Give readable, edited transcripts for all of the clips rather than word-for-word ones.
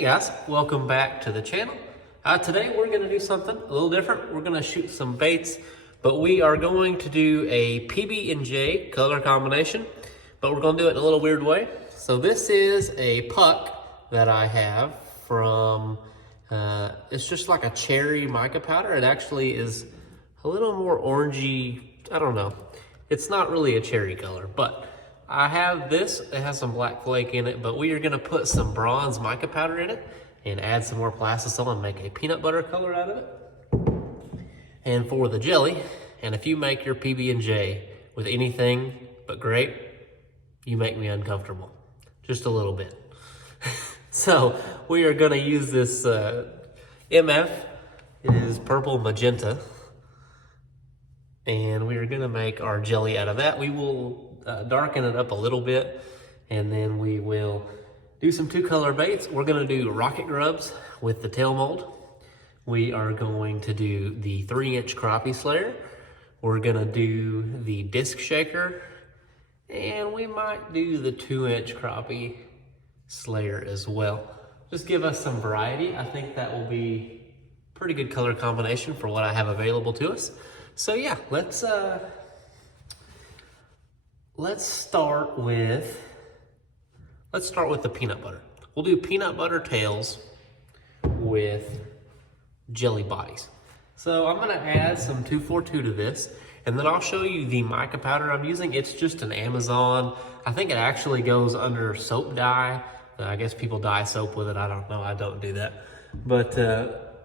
Hey guys, welcome back to the channel. Today we're going to do something a little different. We're going to shoot some baits, but we are going to do a PB&J color combination, but we're going to do it in a little weird way. So this is a puck that I have from, it's just like a cherry mica powder. It actually is a little more orangey, I don't know. It's not really a cherry color, but I have this, it has some black flake in it, but we are gonna put some bronze mica powder in it and add some more plastisol and make a peanut butter color out of it. And for the jelly, and if you make your PB&J with anything but grape, you make me uncomfortable, just a little bit. So we are gonna use this MF, it is purple magenta, and we are gonna make our jelly out of that. We will darken it up a little bit, and then we will do some two-color baits. We're gonna do rocket grubs with the tail mold. We are going to do the 3-inch crappie slayer. We're gonna do the disc shaker, and we might do the 2-inch crappie slayer as well. Just give us some variety. I think that will be a pretty good color combination for what I have available to us. So yeah, let's start with the peanut butter. We'll do peanut butter tails with jelly bodies. So I'm gonna add some 242 to this, and then I'll show you the mica powder I'm using. It's just an Amazon. I think it actually goes under soap dye. I guess people dye soap with it. I don't know, I don't do that. But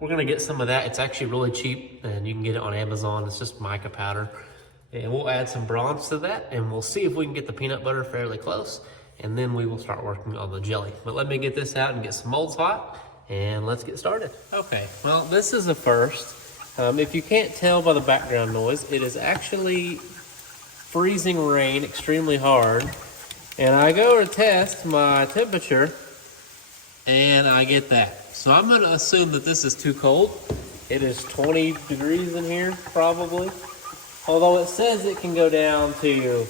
we're gonna get some of that. It's actually really cheap, and you can get it on Amazon. It's just mica powder. And we'll add some bronze to that, and we'll see if we can get the peanut butter fairly close, and then we will start working on the jelly. But let me get this out and get some molds hot, and let's get started. Okay, well, this is a first. If you can't tell by the background noise, it is actually freezing rain extremely hard, and I go to test my temperature, and I get that. So I'm gonna assume that this is too cold. It is 20 degrees in here, probably. Although it says it can go down to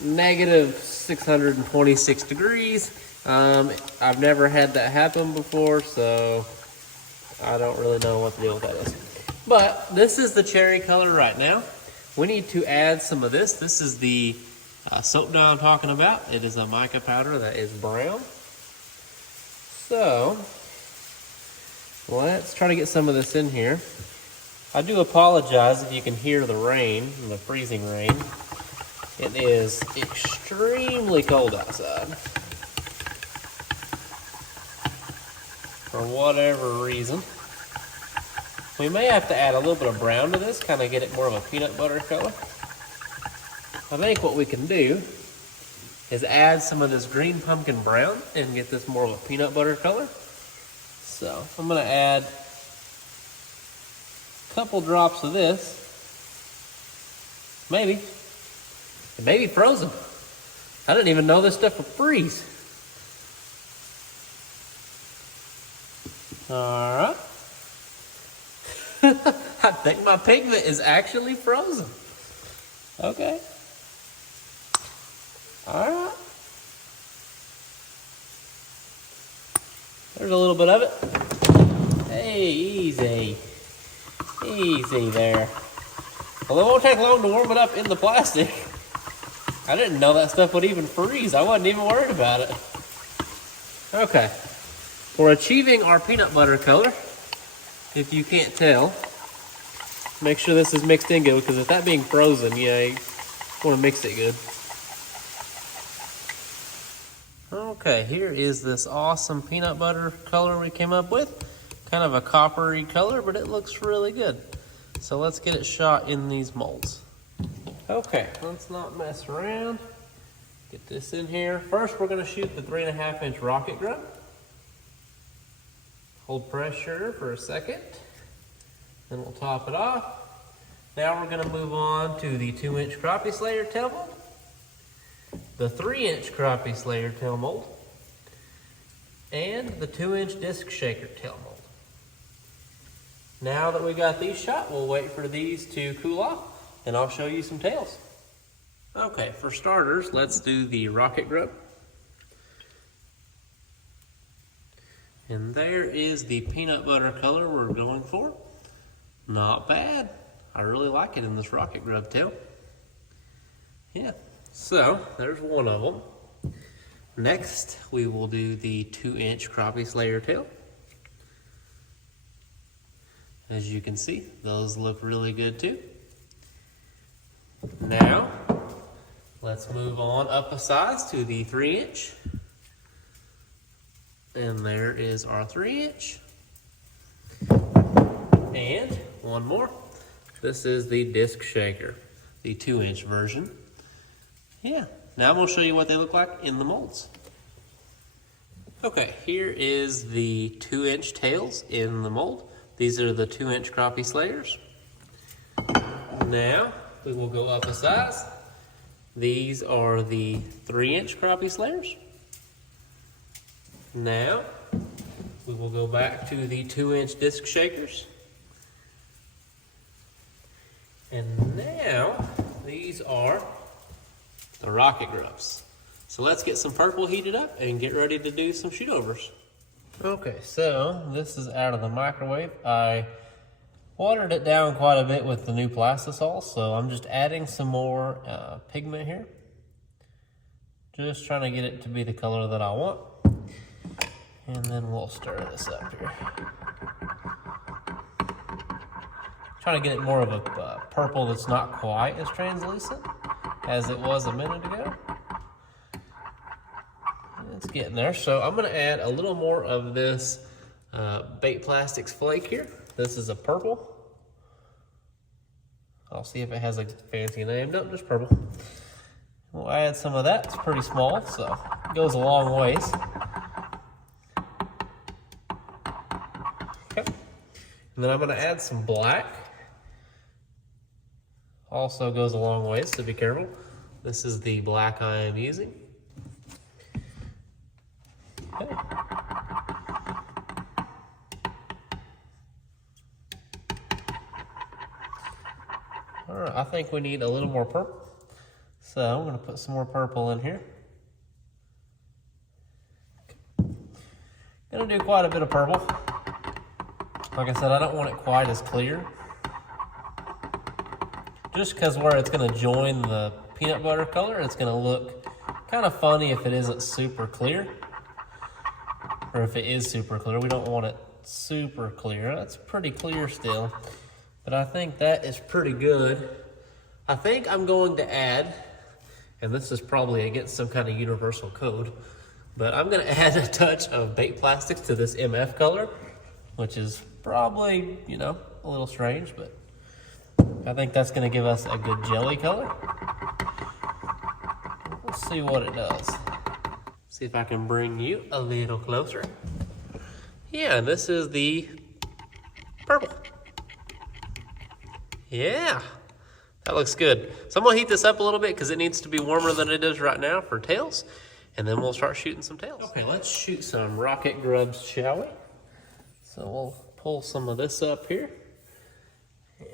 negative 626 degrees. I've never had that happen before, so I don't really know what the deal with that is. But this is the cherry color right now. We need to add some of this. This is the soap dye I'm talking about. It is a mica powder that is brown. So let's try to get some of this in here. I do apologize if you can hear the rain, the freezing rain. It is extremely cold outside. For whatever reason. We may have to add a little bit of brown to this, kind of get it more of a peanut butter color. I think what we can do is add some of this green pumpkin brown and get this more of a peanut butter color. So I'm gonna add couple drops of this. Maybe. It may be frozen. I didn't even know this stuff would freeze. Alright. I think my pigment is actually frozen. Okay. Alright. There's a little bit of it. Hey, easy. Easy there. Well, it won't take long to warm it up in the plastic. I didn't know that stuff would even freeze. I wasn't even worried about it. Okay. We're achieving our peanut butter color. If you can't tell, make sure this is mixed in good, because with that being frozen, yeah, you want to mix it good. Okay, here is this awesome peanut butter color we came up with. Kind of a coppery color, but it looks really good. So let's get it shot in these molds. Okay, let's not mess around. Get this in here. First, we're gonna shoot the 3.5-inch rocket grub. Hold pressure for a second, then we'll top it off. Now we're gonna move on to the 2-inch crappie slayer tail mold, the 3-inch crappie slayer tail mold, and the 2-inch disc shaker tail mold. Now that we got these shot, we'll wait for these to cool off, and I'll show you some tails. Okay, for starters, let's do the rocket grub. And there is the peanut butter color we're going for. Not bad. I really like it in this rocket grub tail. Yeah, so there's one of them. Next, we will do the 2-inch crappie slayer tail. As you can see, those look really good too. Now, let's move on up a size to the 3-inch. And there is our 3-inch. And one more. This is the disc shaker, the 2-inch version. Yeah, now I'm gonna show you what they look like in the molds. Okay, here is the 2-inch tails in the mold. These are the 2-inch crappie slayers. Now, we will go up a size. These are the 3-inch crappie slayers. Now, we will go back to the 2-inch disc shakers. And now, these are the rocket grubs. So let's get some purple heated up and get ready to do some shoot overs. Okay, so this is out of the microwave. I watered it down quite a bit with the new plastisol, so I'm just adding some more pigment here. Just trying to get it to be the color that I want. And then we'll stir this up here. Trying to get it more of a purple that's not quite as translucent as it was a minute ago. It's getting there. So I'm going to add a little more of this Bait Plastics flake here. This is a purple. I'll see if it has a fancy name. Nope, just purple. We'll add some of that. It's pretty small, so it goes a long ways. Okay. And then I'm going to add some black. Also goes a long ways, so be careful. This is the black I am using. Okay. All right, I think we need a little more purple. So I'm going to put some more purple in here. Going to do quite a bit of purple. Like I said, I don't want it quite as clear. Just because where it's going to join the peanut butter color, it's going to look kind of funny if it isn't super clear. Or if it is super clear. We don't want it super clear. That's pretty clear still. But I think that is pretty good. I think I'm going to add, and this is probably against some kind of universal code, but I'm going to add a touch of Bait Plastics to this MF color, which is probably, you know, a little strange, but I think that's going to give us a good jelly color. Let's see what it does. See if I can bring you a little closer. Yeah, this is the purple. Yeah, that looks good. So I'm going to heat this up a little bit because it needs to be warmer than it is right now for tails. And then we'll start shooting some tails. Okay, let's shoot some rocket grubs, shall we? So we'll pull some of this up here.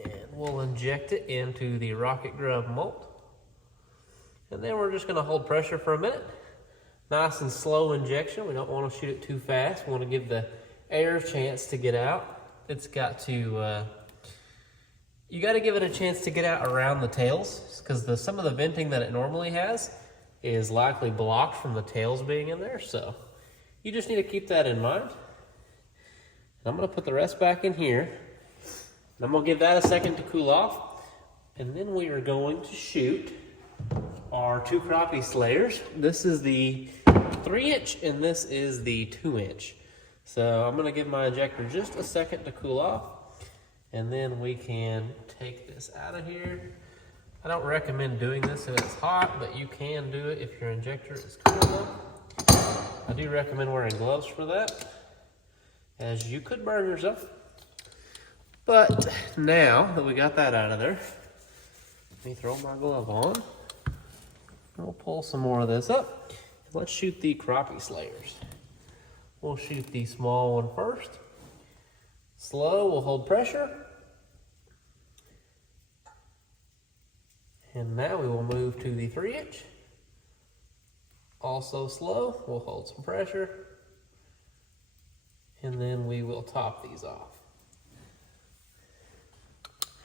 And we'll inject it into the rocket grub mold. And then we're just going to hold pressure for a minute. Nice and slow injection. We don't want to shoot it too fast. We want to give the air a chance to get out. It's got to, you got to give it a chance to get out around the tails because some of the venting that it normally has is likely blocked from the tails being in there. So you just need to keep that in mind. I'm going to put the rest back in here. I'm going to give that a second to cool off. And then we are going to shoot our 2 crappie slayers. This is the 3-inch and this is the 2-inch. So I'm going to give my injector just a second to cool off. And then we can take this out of here. I don't recommend doing this if it's hot, but you can do it if your injector is cool enough. I do recommend wearing gloves for that, as you could burn yourself. But now that we got that out of there, let me throw my glove on. We'll pull some more of this up. Let's shoot the crappie slayers. We'll shoot the small one first. Slow, we'll hold pressure. And now we will move to the 3-inch. Also slow, we'll hold some pressure. And then we will top these off.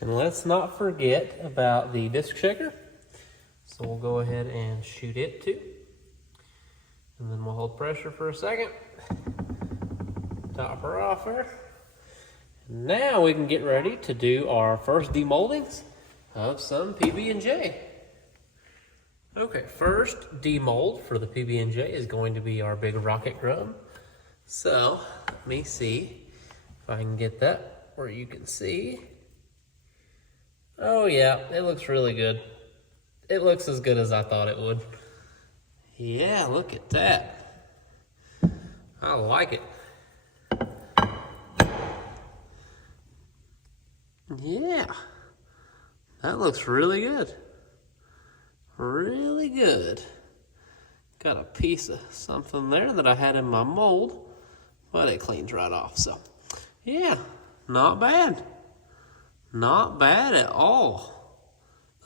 And let's not forget about the disc shaker. So we'll go ahead and shoot it too. And then we'll hold pressure for a second. Top her off there. Now we can get ready to do our first demoldings of some PB&J. Okay, first demold for the PB&J is going to be our big rocket drum. So let me see if I can get that where you can see. Oh yeah, it looks really good. It looks as good as I thought it would. Yeah, look at that. I like it. Yeah, that looks really good. Really good. Got a piece of something there that I had in my mold, but it cleans right off. So yeah, not bad. Not bad at all.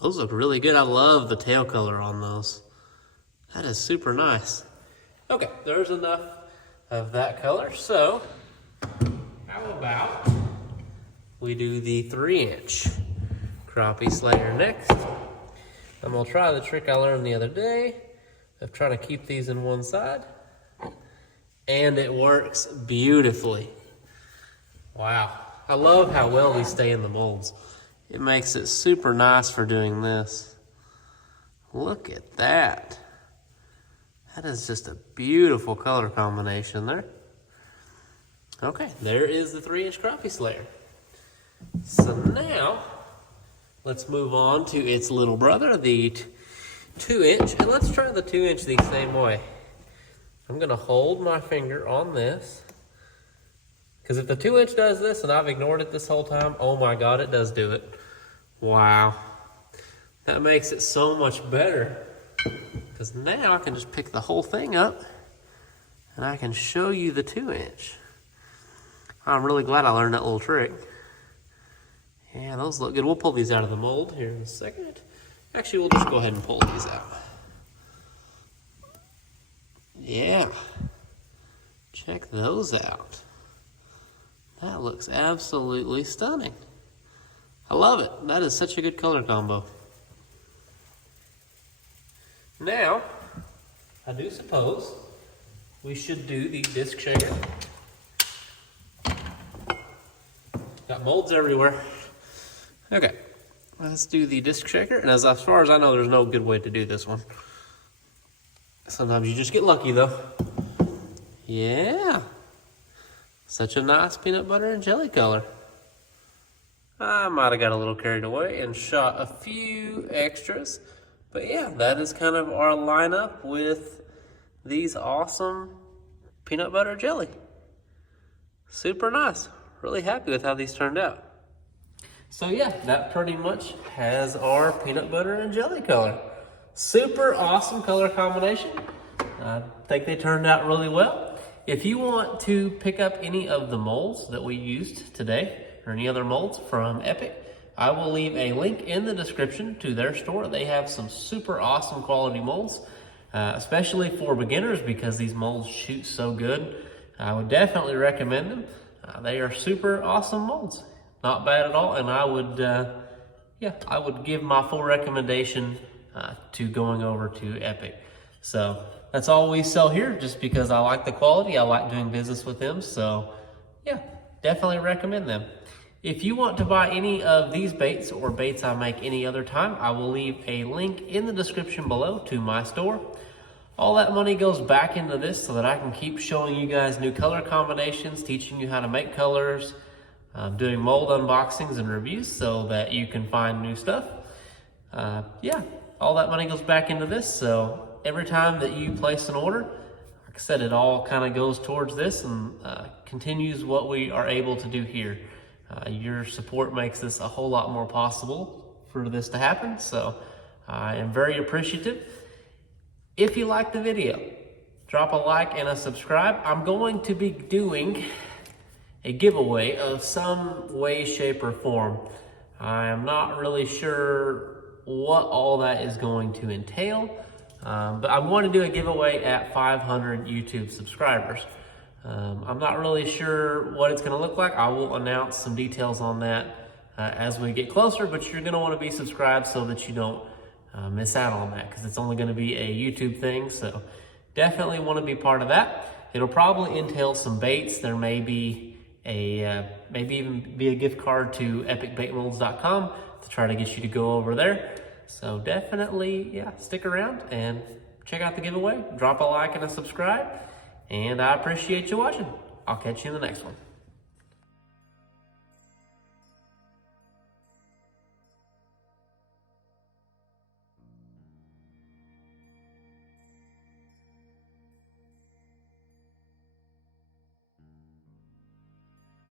Those look really good. I love the tail color on those. That is super nice. Okay, there's enough of that color. So how about we do the 3-inch crappie slayer next. I'm gonna try the trick I learned the other day of trying to keep these in one side. And it works beautifully. Wow. I love how well these stay in the molds. It makes it super nice for doing this. Look at that. That is just a beautiful color combination there. Okay, there is the 3-inch crappie slayer. So now, let's move on to its little brother, the 2-inch. And let's try the 2-inch the same way. I'm gonna hold my finger on this. Because if the 2-inch does this and I've ignored it this whole time, oh my God, it does do it. Wow. That makes it so much better. Because now I can just pick the whole thing up and I can show you the 2-inch. I'm really glad I learned that little trick. Yeah, those look good. We'll pull these out of the mold here in a second. Actually, we'll just go ahead and pull these out. Yeah. Check those out. That looks absolutely stunning. I love it. That is such a good color combo. Now, I do suppose we should do the disc shaker. Got molds everywhere. Okay, let's do the disc shaker. And as far as I know, there's no good way to do this one. Sometimes you just get lucky though. Yeah. Such a nice peanut butter and jelly color. I might have got a little carried away and shot a few extras. But yeah, that is kind of our lineup with these awesome peanut butter jelly. Super nice. Really happy with how these turned out. So yeah, that pretty much has our peanut butter and jelly color. Super awesome color combination. I think they turned out really well. If you want to pick up any of the molds that we used today, or any other molds from Epic, I will leave a link in the description to their store. They have some super awesome quality molds, especially for beginners because these molds shoot so good. I would definitely recommend them. They are super awesome molds. Not bad at all, and I would give my full recommendation to going over to Epic. So that's all we sell here, just because I like the quality. I like doing business with them. So yeah, definitely recommend them. If you want to buy any of these baits or baits I make any other time, I will leave a link in the description below to my store. All that money goes back into this so that I can keep showing you guys new color combinations, teaching you how to make colors, doing mold unboxings and reviews so that you can find new stuff. Yeah, all that money goes back into this. So every time that you place an order, like I said, it all kind of goes towards this and continues what we are able to do here. Your support makes this a whole lot more possible for this to happen. So I am very appreciative. If you like the video, drop a like and a subscribe. I'm going to be doing a giveaway of some way, shape, or form. I am not really sure what all that is going to entail, but I'm going to do a giveaway at 500 YouTube subscribers. I'm not really sure what it's going to look like. I will announce some details on that as we get closer, but you're going to want to be subscribed so that you don't miss out on that, because it's only going to be a YouTube thing. So definitely want to be part of that. It'll probably entail some baits. There may be maybe even be a gift card to epicbaitmolds.com to try to get you to go over there. So definitely, yeah, stick around and check out the giveaway. Drop a like and a subscribe. And I appreciate you watching. I'll catch you in the next one.